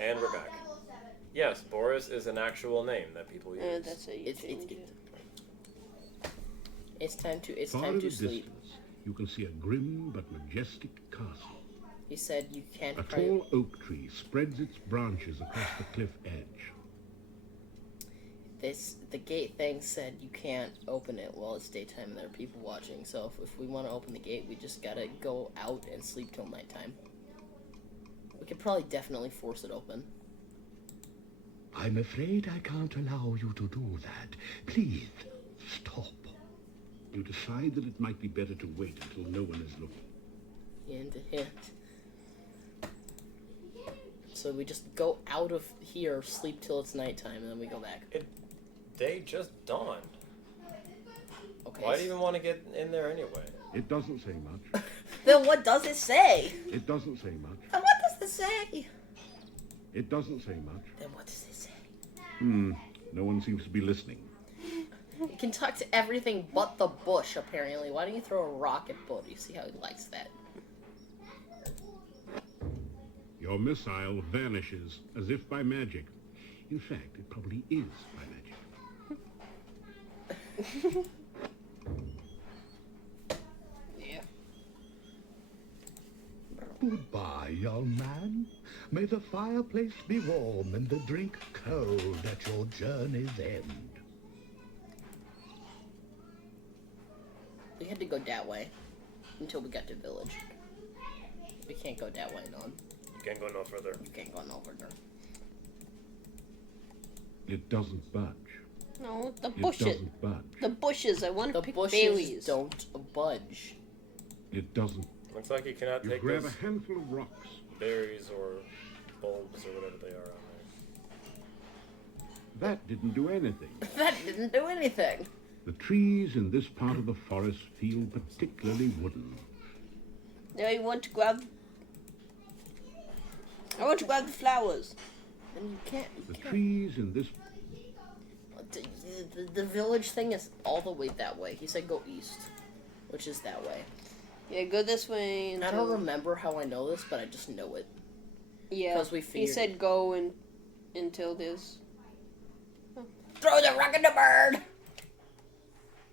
And we're back. Yes, Boris is an actual name that people use. That's how you It's change it. it's time to Far time in to the sleep. distance, you can see a grim but majestic castle. He said you can't A pray. tall oak tree spreads its branches across the cliff edge. The gate thing said you can't open it while it's daytime and there are people watching. So if we want to open the gate, we just gotta go out and sleep till nighttime. We could probably definitely force it open. I'm afraid I can't allow you to do that. Please, stop. You decide that it might be better to wait until no one is looking. Hint, hint. So we just go out of here, sleep till it's nighttime, and then we go back. Day just dawned. Okay. Why do you even want to get in there anyway? It doesn't say much. Then what does it say? It doesn't say much. Then what does it say? It doesn't say much. Then what does it say? No one seems to be listening. You can talk to everything but the bush, apparently. Why don't you throw a rock at Bull? You see how he likes that. Your missile vanishes as if by magic. In fact, it probably is by magic. Yeah. Goodbye, young man. May the fireplace be warm and the drink cold at your journey's end. We had to go that way until we got to village. We can't go that way, no. You can't go no further. You can't go no further. It doesn't budge. No, the It bushes. doesn't budge. The bushes. I want The to pick bushes berries. don't budge. It doesn't. Looks like you cannot You take grab those a handful of rocks. berries or bulbs or whatever they are on That didn't do anything. That didn't do anything. The trees in this part of the forest feel particularly wooden. Now I want to grab. I want to grab the flowers. And you can't. The trees in this... The village thing is all the way that way. He said go east, which is that way. Yeah, go this way. I don't remember how I know this, but I just know it. Yeah, 'Cause we he figured- said go until there's. Throw the rock at the bird!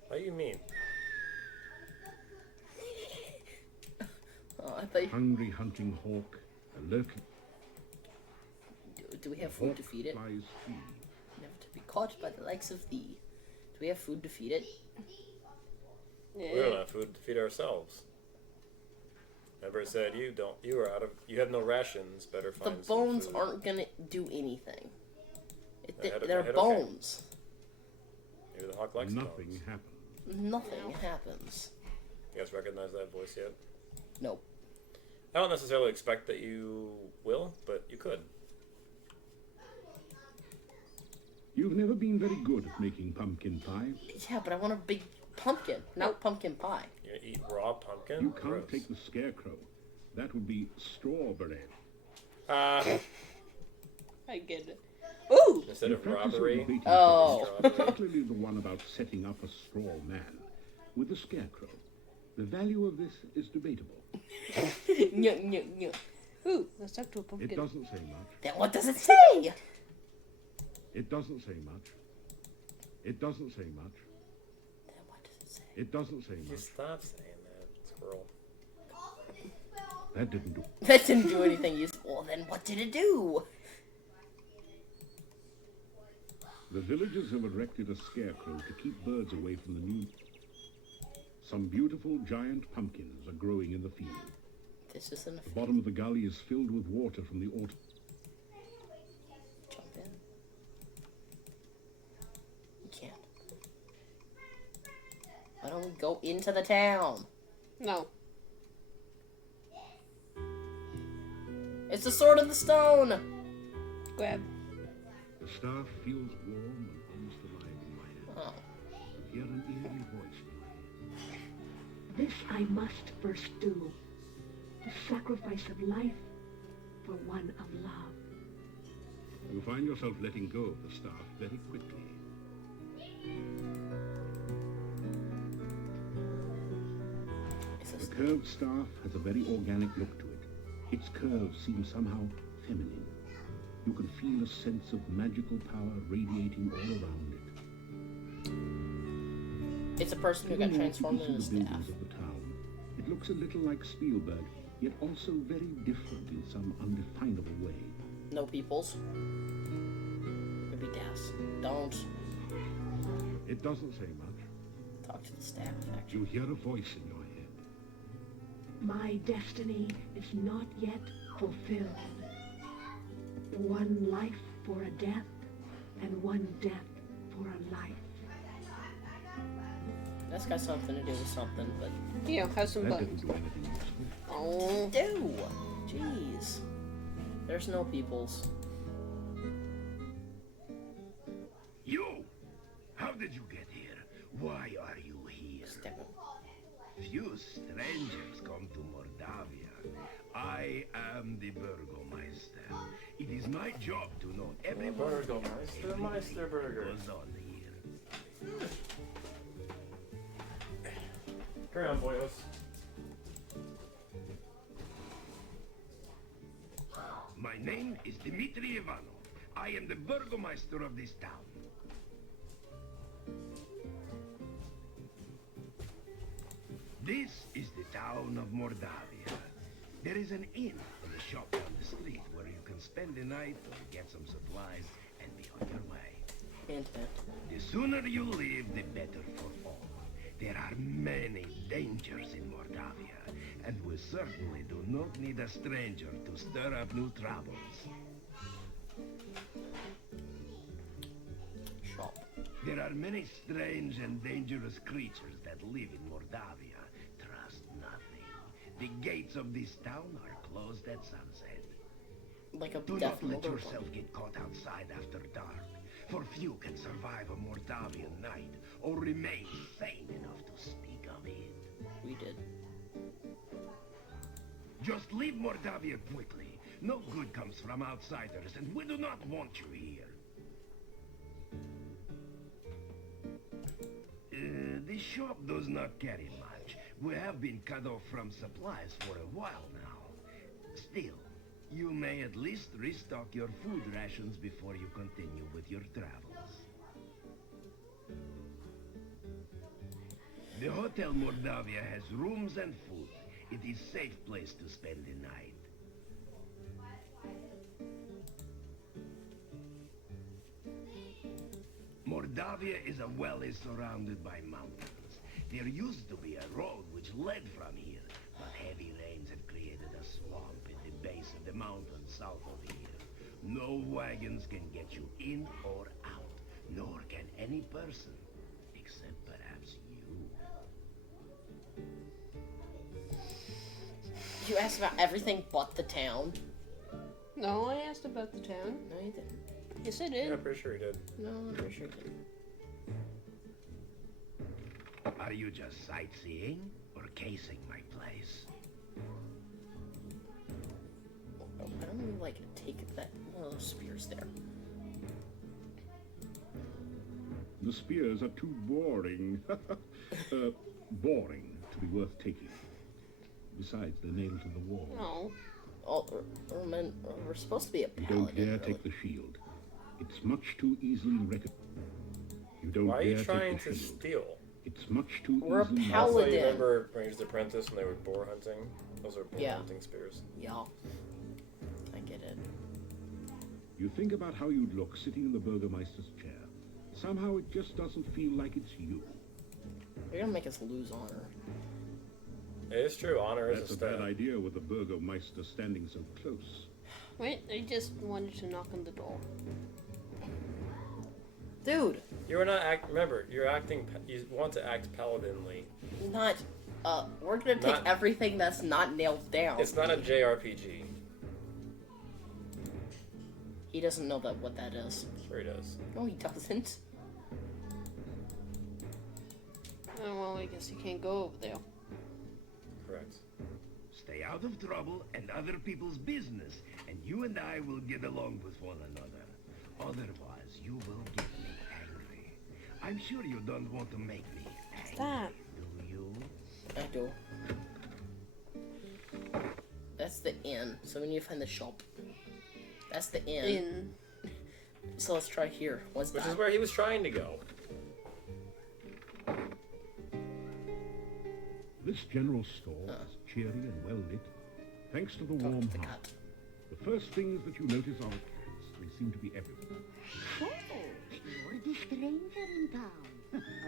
What do you mean? Oh, I thought you... Hungry hunting hawk, a lurking Do we have food hawk to feed it? flies free. Never to be caught by the likes of thee. Do we have food to feed it? We don't have food to feed ourselves. Remember it said you are out of, you have no rations, better The find some bones food. aren't gonna do anything. I had They're okay. bones. Maybe the hawk likes Nothing bones. happens. Nothing happens. You guys recognize that voice yet? Nope. I don't necessarily expect that you will, but you could. You've never been very good at making pumpkin pie. Yeah, but I want a big pumpkin, not pumpkin pie. You're gonna eat raw pumpkin? You can't Gross. take the scarecrow. That would be strawberry. I get it. Ooh! Instead You of practice your robbery, debating Oh. techniques, particularly the one about setting up a straw man with the scarecrow. The value of this is debatable. Nyeh, nyeh, nyeh. Ooh, let's talk to a It pumpkin. doesn't say much. Then what does it say? It doesn't say much. It doesn't say much. Then what does it say? It doesn't say you much. stop saying that, squirrel. That didn't do. That didn't do anything useful. Well, then what did it do? The villagers have erected a scarecrow to keep birds away from the new. Some beautiful giant pumpkins are growing in the field. This isn't a The bottom of the gully is filled with water from the autumn. jump in. You can't. Why don't we go into the town? No. It's the sword of the stone! Grab. The staff feels warm and almost alive in my hand. Oh. You hear an eerie voice. This I must first do. The sacrifice of life for one of love. You find yourself letting go of the staff very quickly. It's The a... curved staff has a very organic look to it. Its curves seem somehow feminine. You can feel a sense of magical power radiating all around it. It's a person who To the got north, transformed you can into see the staff. buildings of the town. It looks a little like Spielberg, yet also very different in some undefinable way. No peoples. Maybe gas. Don't It doesn't say much. talk to the staff, actually. You hear a voice in your head. My destiny is not yet fulfilled. One life for a death, and one death for a life. That's got something to do with something, but... Yeah, have some That buttons. didn't do anything useful. Oh. Do! Jeez. There's no peoples. You! How did you get here? Why are you here? Step up. Few strangers come to Mordavia. I am the Burgomeister. It is my job to know everyone Burgermeister Burger. goes on here. Carry on, boyos. My name is Dmitri Ivanov. I am the Burgomeister of this town. This is the town of Mordavia. There is an inn and a shop down the street where you can spend the night or get some supplies and be on your way. Hint, hint. The sooner you leave, the better for all. There are many dangers in Mordavia, and we certainly do not need a stranger to stir up new troubles. Shop. There are many strange and dangerous creatures that live in Mordavia. Trust nothing. The gates of this town are closed at sunset. Like a Do death not let motor. yourself get caught outside after dark, for few can survive a Mordavian night or remain sane enough to speak of it. We did. Just leave Mordavia quickly. No good comes from outsiders, and we do not want you here. The shop does not carry much. We have been cut off from supplies for a while now. Still, you may at least restock your food rations before you continue with your travels. The Hotel Mordavia has rooms and food. It is a safe place to spend the night. Mordavia is a valley surrounded by mountains. There used to be a road which led from here, but heavy rains have created a swamp at the base of the mountain south of here. No wagons can get you in or out, nor can any person, except perhaps you. You asked about everything but the town? No, I asked about the town. No, you didn't. Yes, I Yeah, did. I'm pretty sure he did. No, I'm pretty sure you didn't. Are you just sightseeing or casing my place? I don't really like take that one of those spears there. The spears are too boring. Boring to be worth taking. Besides, they're nailed to the wall. No. Oh, we're supposed to be a You paladin. don't dare really. take the shield. It's much too easily recognized. You don't Why are dare you trying take the to shield. steal? It's much too We're a easily paladin. Also, you Paladin. remember when he was the apprentice and they were boar hunting? Those are boar Yeah. hunting spears. Yeah. I get it. You think about how you'd look sitting in the Burgomeister's chair. Somehow it just doesn't feel like it's you. You're gonna make us lose honor. It is true, honor is That's a a bad stat. idea with the Burgomeister standing so close. Wait, I just wanted to knock on the door. Dude, You are not remember, you're acting, you want to act paladinly. not, we're gonna take Not- everything that's not nailed down. It's not a JRPG. He doesn't know what that is. Sure he does. No, he doesn't. Oh, well, I guess you can't go over there. Correct. Stay out of trouble and other people's business, and you and I will get along with one another. Otherwise, you will get me angry. I'm sure you don't want to make me angry, Stop. do you? I do. That's the inn, so we need to find the shop. That's the inn. In. So let's try here. What's Which that? is where he was trying to go. This general store is cheery and well lit, thanks to the warm Talk to the heart. cat. The first things that you notice are the cats. They seem to be everywhere. So, you're the stranger in town.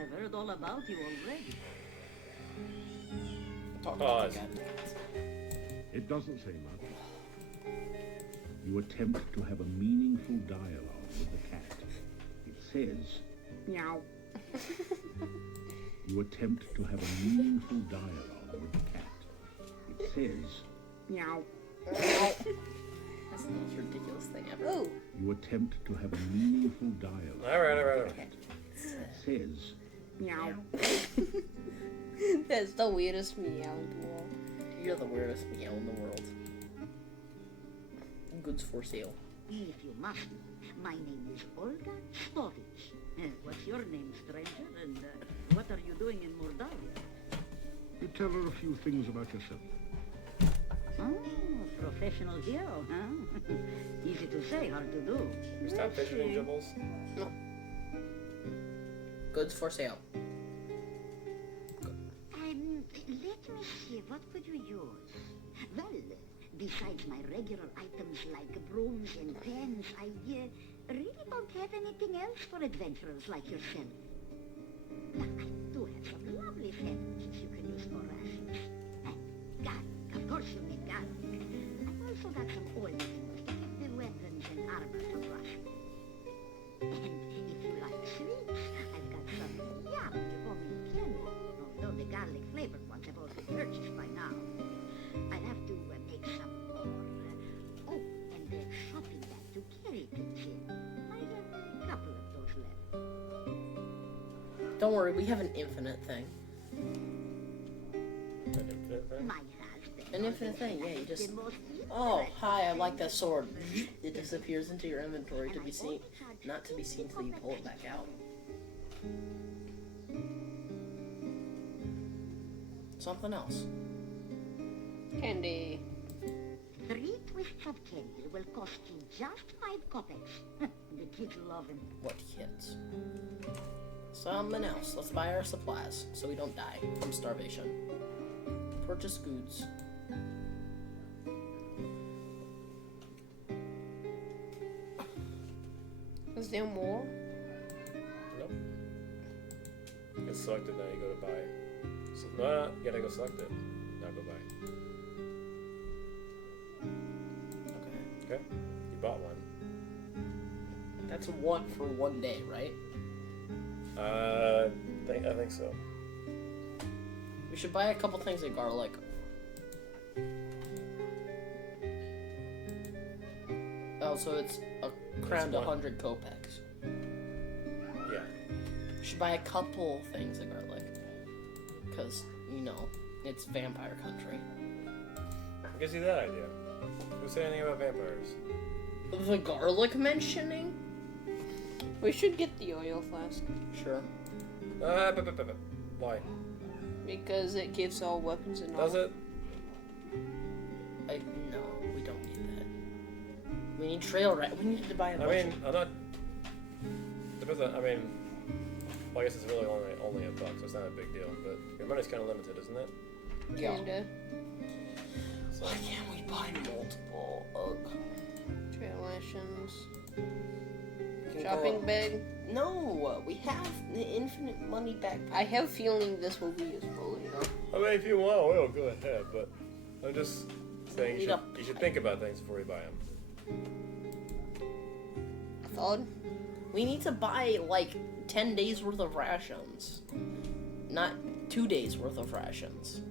I've heard all about you already. Talk Pause. to the cat. It doesn't say much. You attempt to have a meaningful dialogue with the cat. It says, meow. You attempt to have a meaningful dialogue with the cat. It says, meow. That's the most ridiculous thing ever. Oh. You attempt to have a meaningful dialogue. Alright. It says, meow. That's the weirdest meow in the world. You're the weirdest meow in the world. Goods for sale. If you must know, my name is Olga Storich. What's your name, stranger? And what are you doing in Moldavia? You tell her a few things about yourself. Oh, professional hero, huh? Easy to say, hard to do. You stop fishing, Jibbles? Goods for sale. Let me see, what could you use? Well, besides my regular items like brooms and pens, I really don't have anything else for adventurers like yourself. But I do have some lovely feathers you can use for rations. Garlic, of course you need garlic. I've also got some oil things to keep the weapons and armor from rusting. And if you like sweets, I've got some yummy homemade candy. Although the garlic flavored ones have all been purchased by now. I'll have to make some more. Oh, and the shopping bag to carry things in. I have a couple of those left. Don't worry, we have an infinite thing. An infinite thing? My husband. An infinite thing, yeah, you just... The most Oh, hi, I like that sword. It disappears into your inventory to be seen, not to be seen till you pull it back out. Something else. Candy. 3 twists of candy will cost you just 5 kopecks. The kids love them. What kids? Something else. Let's buy our supplies so we don't die from starvation. Purchase goods. Is there more? Nope. It's selected, now you go to buy. So, no, you gotta go select it. Now go buy. Okay. Okay? You bought one. That's one for one day, right? I think so. We should buy a couple things of garlic. Oh, so it's a crown to one. 100 kopecks. Yeah. We should buy a couple things of garlic. Because, you know, it's vampire country. What gives you that idea? Who said anything about vampires? The garlic mentioning? We should get the oil flask. Sure. Why? Because it gives all weapons and all. Does it? No, we don't need that. We need trail rat. We need to buy a bunch I mean, I'm not... Depends on, well, I guess it's really only $1, so it's not a big deal, but your money's kind of limited, isn't it? Yeah. Kinda. So, Why can't we buy multiple? Ugh. Trail rations. Can Shopping go- bag. No, we have the infinite money backpack. I have a feeling this will be useful, you know. if you want oil, go ahead, but I'm just saying Need you should think about things before you buy them. Thought. We need to buy like 10 days worth of rations, not 2 days worth of rations.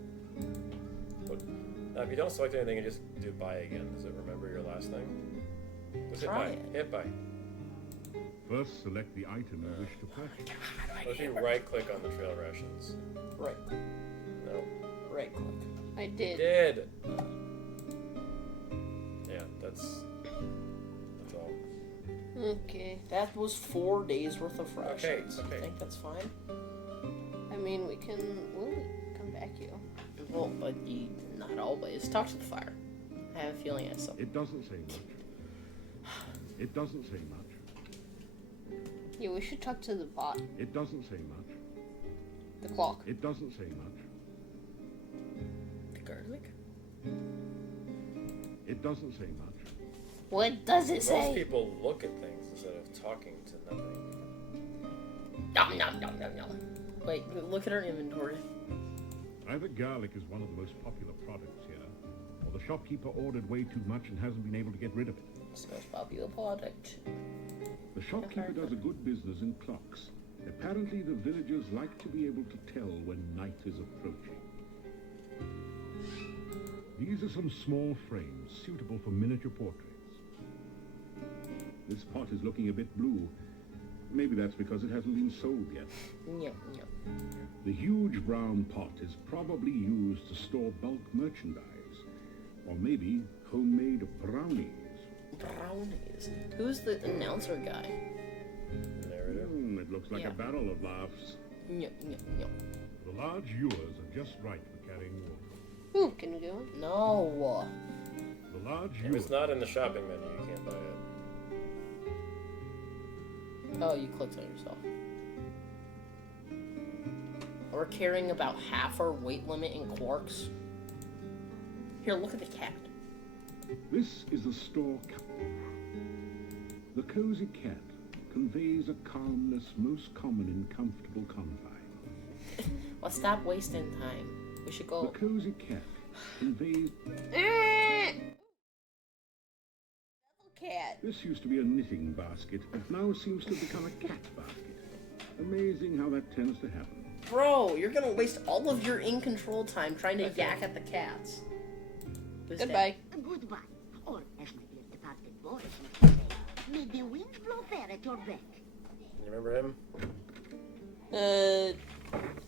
But if you don't select anything and just do buy again, does it remember your last thing? Just hit Try buy. it. Hit buy. First, select the item you wish to purchase. What if you right-click on the trail rations? Right, No. right click. I did. Did. Yeah, that's all. Okay. That was 4 days worth of rations. okay. I think that's fine. I mean, we can. We'll come back here. Well, but not always. Talk to the fire. I have a feeling it's something. It doesn't say much. It doesn't say much. Yeah, we should talk to the bot. It doesn't say much. The clock. It doesn't say much. The garlic? It doesn't say much. What does it Most say? people look at things instead of talking to nothing. Nom nom nom nom nom. Wait, look at our inventory. Either garlic is one of the most popular products here, or the shopkeeper ordered way too much and hasn't been able to get rid of it. It's the most popular product. The shopkeeper does a good business in clocks. Apparently the villagers like to be able to tell when night is approaching. These are some small frames suitable for miniature portraits. This pot is looking a bit blue. Maybe that's because it hasn't been sold yet. Yep, yep. The huge brown pot is probably used to store bulk merchandise, or maybe homemade brownies. Brownies. Who's the announcer guy? Narrative. It looks like Yeah. a barrel of laughs. Yep, yep, yep. The large ewers are just right for carrying water. Ooh, can we go in? No. The large If ewers. it's not in the shopping menu, you can't buy it. Oh, you clicked on yourself. We're carrying about half our weight limit in quarks. Here, look at the cat. This is a store cat. The cozy cat conveys a calmness most common in comfortable confine. Well, stop wasting time. We should The go. cozy cat conveys... Cat. This used to be a knitting basket, but now seems to have become a cat basket. Amazing how that tends to happen. Bro, you're gonna waste all of your in-control time trying to yak at the cats. Who's Goodbye. Goodbye. Or, as my dear departed Boris used to say, may the wind blow fair at your back. You remember him?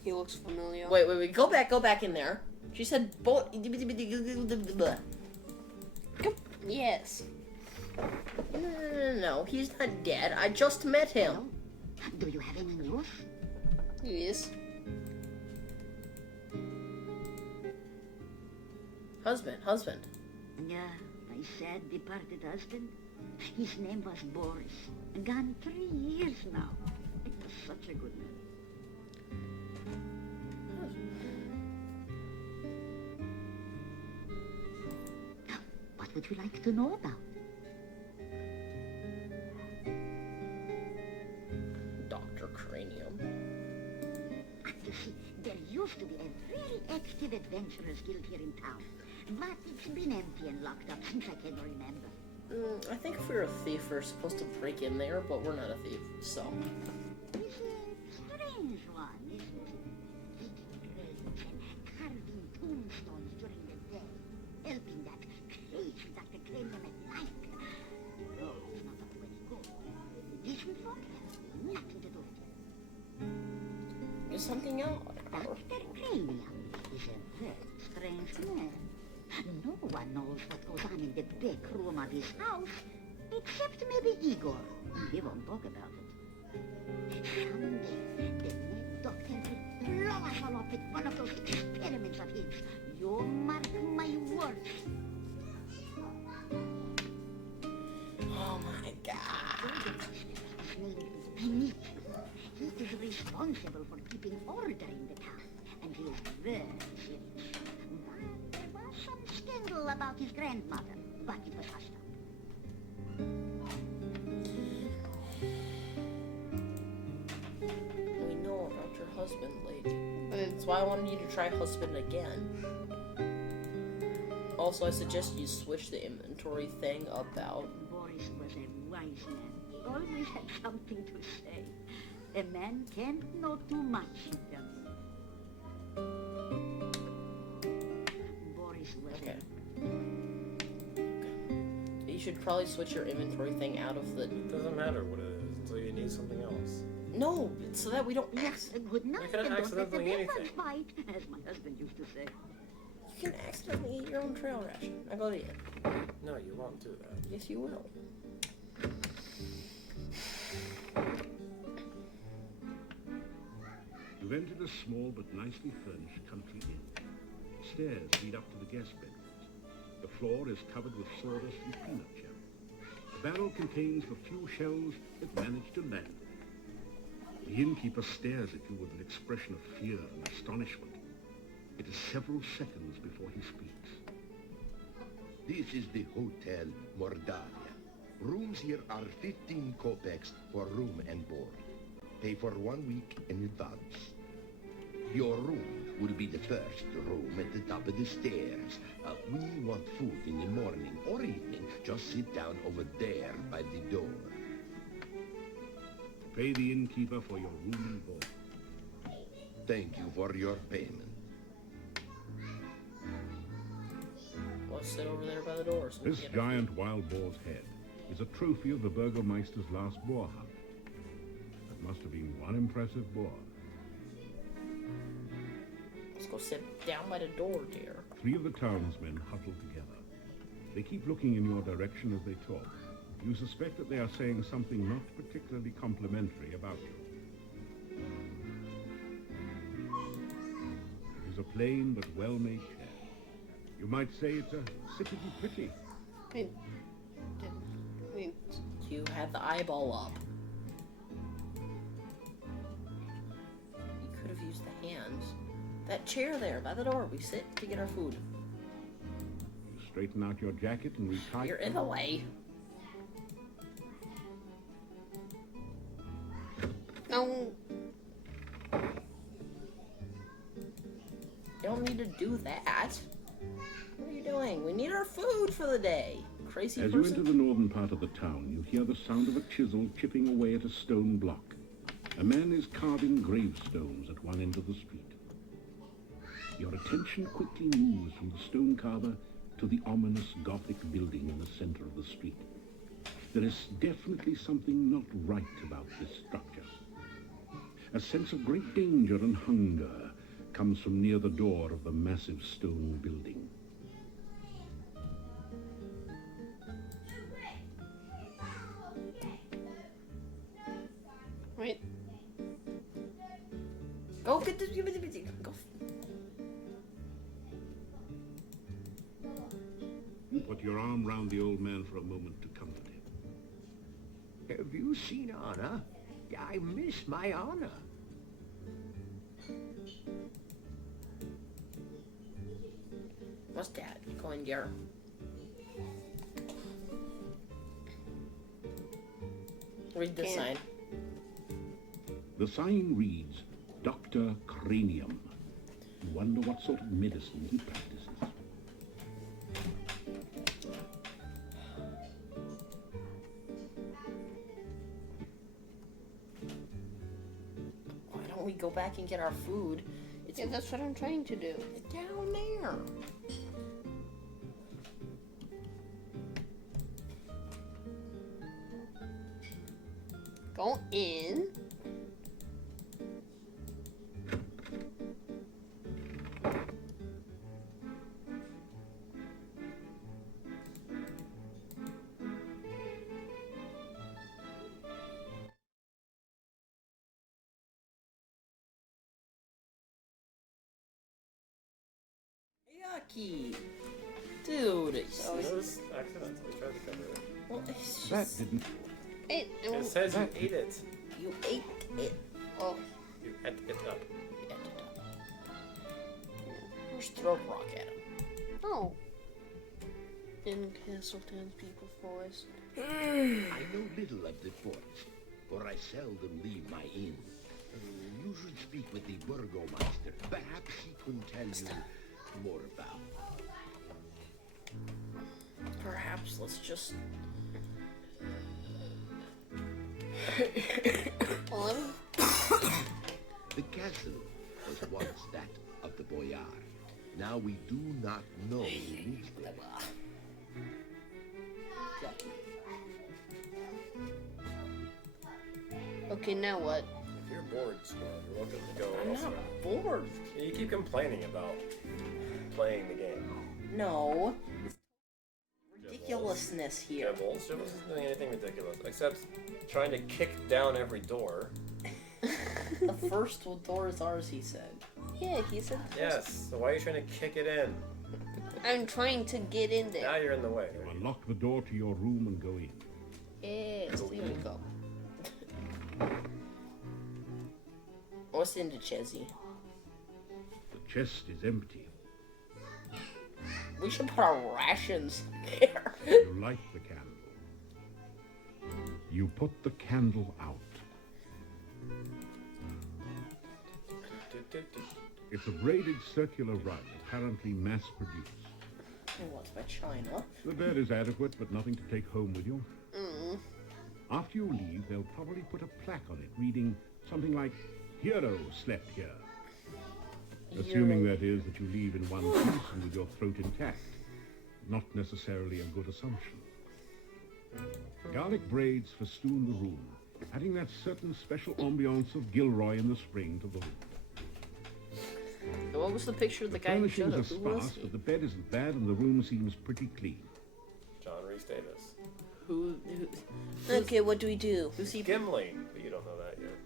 He looks familiar. that? Wait. Go back in there. She said, Yes. No, he's not dead. I just met him. Do you have any news? Yes. Husband. Yeah, my sad departed husband. His name was Boris. Gone 3 years now. It was such a good man. What would you like to know about? Dr. Cranium. You see, there used to be a very active adventurers guild here in town. But it's been empty and locked up since I can remember. I think if we were a thief, we are supposed to break in there, but we're not a thief, so. It's a strange one, isn't it? Digging graves and carving tombstones during the day. Helping that crazy Dr. Cranium at night. No, it's not up to any good. Decent folk have nothing to do with it. There's something else. Dr. Cranium is a very strange man. No one knows what goes on in the back room of his house, except maybe Igor. He won't talk about it. Someday, the mad doctor will blow us all up with one of those experiments of his. You mark my words. Oh my god. His name is Benito. He is responsible for keeping order in the town, and he is very serious. But there was some scandal about his grandmother, but it was hushed up. We know about your husband, lady. That's why I wanted you to try husband again. Also, I suggest you switch the inventory thing about. Boris was a wise man. Always had something to say. A man can't know too much, he tells me. Boris was Okay. You should probably switch your inventory thing out of the. It doesn't matter what it is until you need something else. No, so that we don't. a good night, could and don't let the accidentally big anything. ones bite, as my husband used to say. You can accidentally eat your own trail ration. I go to the end. No, you won't do that. Yes, you will. You've entered a small but nicely furnished country inn. Stairs lead up to the guest bedrooms. The floor is covered with sawdust and peanut jam. barrel contains the few shells that manage to land. The innkeeper stares at you with an expression of fear and astonishment. It is several seconds before he speaks. This is the Hotel Mordavia. Rooms here are 15 kopecks for room and board. Pay for 1 week in advance. Your room will be the first room at the top of the stairs. When you want food in the morning or evening, just sit down over there by the door. Pay the innkeeper for your room and board. Thank you for your payment. Well, sit over there by the door. So we This can get our giant wild boar's head is a trophy of the Burgomeister's last boar hunt. That must have been one impressive boar. Let's go sit down by the door, dear. 3 of the townsmen huddle together. They keep looking in your direction as they talk. You suspect that they are saying something not particularly complimentary about you. It is a plain but well-made chair. You might say it's a sickly pretty. I mean, You had the eyeball up. You could have used the hands. That chair there by the door. We sit to get our food. You straighten out your jacket and retie. You're in the way. no. You don't need to do that. What are you doing? We need our food for the day. Crazy As you person. enter the northern part of the town, you hear the sound of a chisel chipping away at a stone block. A man is carving gravestones at one end of the street. Your attention quickly moves from the stone carver to the ominous Gothic building in the center of the street. There is definitely something not right about this structure. A sense of great danger and hunger comes from near the door of the massive stone building. Wait. Go get the. Go. You put your arm round the old man for a moment to comfort him. Have you seen Anna? I miss my Anna. What's that? Go in, Gar. Read the Can't. sign. The sign reads, Dr. Cranium. You wonder what sort of medicine he practices. Why don't we go back and get our food? It's Yeah, that's what I'm trying to do. down there. Go in. Yucky. Dude. So It was accidentally tried to cover it. Well, it's That just, didn't... It It says you ate it. you ate it. Oh, You ate it up. You ate it up. Just throw a rock at him. oh. In Castle Townspeople Forest. I know little of the forest, for I seldom leave my inn. You should speak with the Burgomeister. Perhaps he can tell you more about. Perhaps let's just. Well, The castle was once that of the Boyar. Now we do not know who lives there. okay, now what? If you're bored, Squirrel, you're welcome to go I'm elsewhere. not bored. You keep complaining about playing the game. No. It's ridiculousness here. Jibbles isn't doing anything ridiculous, except trying to kick down every door. The first door is ours, he said. Yeah, he said. Yes, so why are you trying to kick it in? I'm trying to get in Now there. you're in the way. You unlock the door to your room and go in. Yes, there we go. What's into Chezzy? The chest is empty. We should put our rations there. You light the candle. You put the candle out. It's a braided circular rug, apparently mass-produced. What's by China? The bed is adequate, but nothing to take home with you. After you leave, they'll probably put a plaque on it reading something like, "Hero slept here." Assuming, that is, that you leave in one piece and with your throat intact. Not necessarily a good assumption. Garlic braids festoon the room, adding that certain special ambiance of Gilroy in the spring to the room. What was the picture of the guy who showed Furnishings up? are Who was sparse, he? but the bed isn't bad and the room seems pretty clean. John Rhys Davis. Who Okay, what do we do? who's he? Gimli, but you don't know that yet.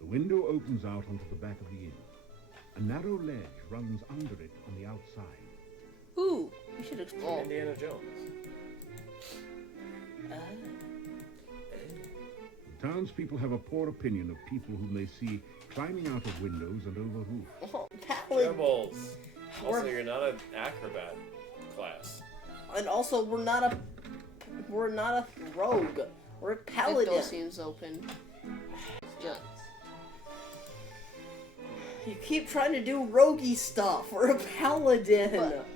The window opens out onto the back of the inn. A narrow ledge runs under it on the outside. Who? We should explore. Indiana Jones. The townspeople have a poor opinion of people whom they see climbing out of windows and over roofs. Oh, Paladin. Rebels. Also, you're not an acrobat class. And also, we're not a rogue. We're a paladin. Window seems open. Yeah. You keep trying to do roguey stuff. We're a paladin. But-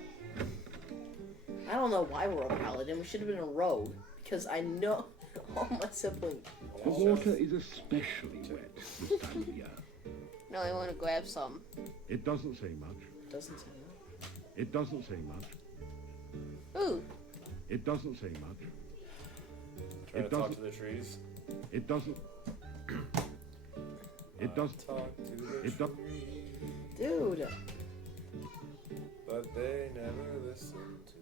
I don't know why we're a paladin. We should have been a rogue. Because I know all my siblings. The water is especially wet this time of year. No, I want to grab some. It doesn't say much. Doesn't say It doesn't say much. Ooh. It doesn't say much. Trying It to talk to doesn't- the trees. It doesn't. It doesn't. Talk to the It doesn't. trees, Dude. but they never listen to